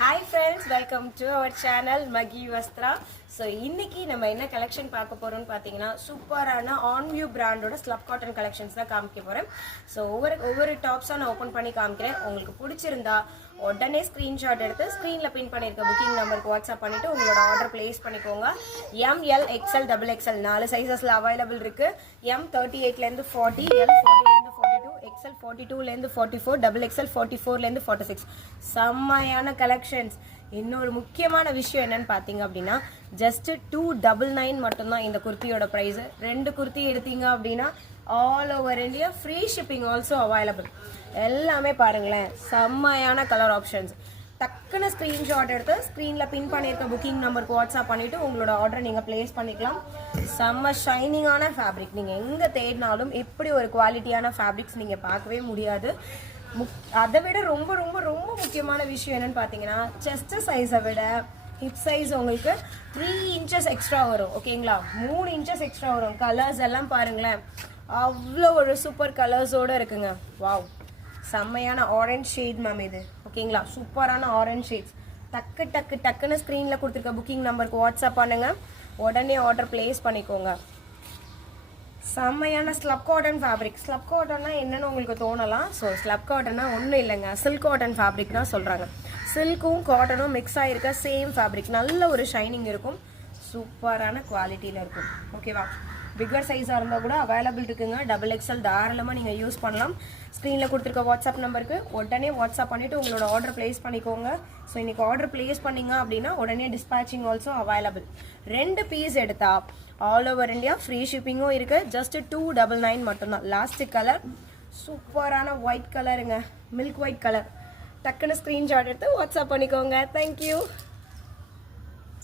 Hi friends, welcome to our channel Maggi Vastra. So இன்னைக்கு நம்ம என்ன கலெக்ஷன் பார்க்க போறோம்னு பாத்தீங்கன்னா சூப்பரான ஆன்வியூ பிராண்டோட ஸ்லப் காட்டன் கலெக்ஷன்ஸ் தான் காமிக்க போறேன். ஸோ ஒவ்வொரு டாப்ஸா நான் ஓபன் பண்ணி காமிக்கிறேன். உங்களுக்கு பிடிச்சிருந்தா உடனே ஸ்கிரீன்ஷாட் எடுத்து ஸ்க்ரீன்ல பின் பண்ணிருக்க புக்கிங் நம்பருக்கு வாட்ஸ்அப் பண்ணிட்டு உங்களோட ஆர்டர் பிளேஸ் பண்ணிக்கோங்க. ML XL XXL 4 சைஸஸ்ல அவைலபிள் இருக்கு. M 38 ல இருந்து 40, L 40 ல இருந்து 42, XL 42 ல இருந்து 44, XXL 44 ல இருந்து 46. செம்மையான கலெக்ஷன்ஸ். இன்னொரு முக்கியமான விஷயம் என்னன்னு பாத்தீங்க அப்படின்னா ஜஸ்ட் 299 மட்டும்தான் இந்த குர்த்தியோட பிரைஸ். ரெண்டு குர்த்தி எடுத்தீங்க அப்படின்னா all over India free shipping also available. எல்லாமே பாருங்களேன், செம்மையான கலர் ஆப்ஷன்ஸ். டக்குன்னு ஸ்க்ரீன்ஷாட் எடுத்து ஸ்க்ரீனில் பின் பண்ணியிருக்க புக்கிங் நம்பருக்கு வாட்ஸ்அப் பண்ணிவிட்டு உங்களோட ஆர்டரை நீங்கள் ப்ளேஸ் பண்ணிக்கலாம். செம்ம ஷைனிங்கான ஃபேப்ரிக். நீங்கள் எங்கே தேடினாலும் எப்படி ஒரு குவாலிட்டியான ஃபேப்ரிக்ஸ் நீங்கள் பார்க்கவே முடியாது. அதை விட ரொம்ப ரொம்ப ரொம்ப முக்கியமான விஷயம் என்னன்னு பார்த்தீங்கன்னா செஸ்ட் சைஸை விட ஹிப் சைஸ் உங்களுக்கு 3 இன்ச்சஸ் எக்ஸ்ட்ரா வரும். ஓகேங்களா, 3 இன்ச்சஸ் எக்ஸ்ட்ரா வரும். கலர்ஸ் எல்லாம் பாருங்களேன், அவ்வளோ ஒரு சூப்பர் கலர்ஸோடு இருக்குங்க. வாவ், செம்மையான ஆரஞ்ச் ஷேட் மேம் இது. ஓகேங்களா, சூப்பரான ஆரஞ்ச் ஷேட்ஸ். டக்குன்னு ஸ்க்ரீனில் கொடுத்துருக்க புக்கிங் நம்பருக்கு வாட்ஸ்அப் பண்ணுங்கள். உடனே ஆர்டர் பிளேஸ் பண்ணிக்கோங்க. செம்மையான ஸ்லப் காட்டன் ஃபேப்ரிக். ஸ்லப் காட்டன்னா என்னன்னு உங்களுக்கு தோணலாம். ஸோ ஸ்லப் காட்டன்னா ஒன்றும் இல்லைங்க, சில்க் காட்டன் ஃபேப்ரிக் தான் சொல்கிறாங்க. சில்க்கும் காட்டனும் மிக்ஸ் ஆகிருக்க சேம் ஃபேப்ரிக். நல்ல ஒரு ஷைனிங் இருக்கும், சூப்பரான குவாலிட்டியில் இருக்கும். ஓகேவா, பிக்கர் சைஸாக இருந்தால் கூட அவைலபிள் இருக்குங்க. XXL தாராளமாக நீங்கள் யூஸ் பண்ணலாம். ஸ்க்ரீனில் கொடுத்துருக்க வாட்ஸ்அப் நம்பருக்கு உடனே வாட்ஸ்அப் பண்ணிவிட்டு உங்களோட ஆர்டர் ப்ளேஸ் பண்ணிக்கோங்க. ஸோ இன்றைக்கி ஆர்டர் ப்ளேஸ் பண்ணிங்க அப்படின்னா உடனே டிஸ்பேச்சிங் ஆல்சோ அவைலபிள். 2 பீஸ் எடுத்தால் ஆல் ஓவர் இந்தியா ஃப்ரீ ஷிப்பிங்கும் இருக்குது. ஜஸ்ட் 299 மட்டும்தான். லாஸ்ட் கலர் சூப்பரான ஒயிட் கலருங்க, மில்க் ஒயிட் கலர். டக்குன்னு ஸ்க்ரீன்ஷாட் எடுத்து வாட்ஸ்அப் பண்ணிக்கோங்க. தேங்க்யூ.